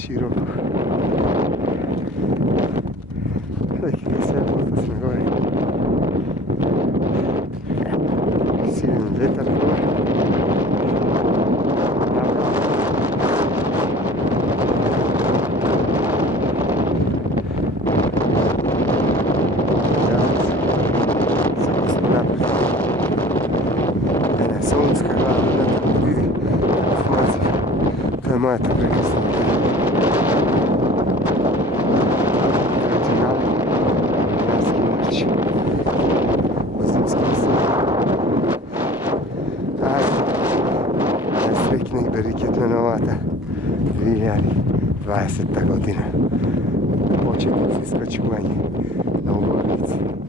široko. Gledajte kako sve puta smo gore. Silen vjetar gore. Solunska glava, da tamo vidi informacija. To je moja ta prekrasna. Tradicionalni jarski marč. Ozimski osam. Ajde. Najsrekniji beriket novata. 2020. godina. Početnici iskačuvanje na Ugornici.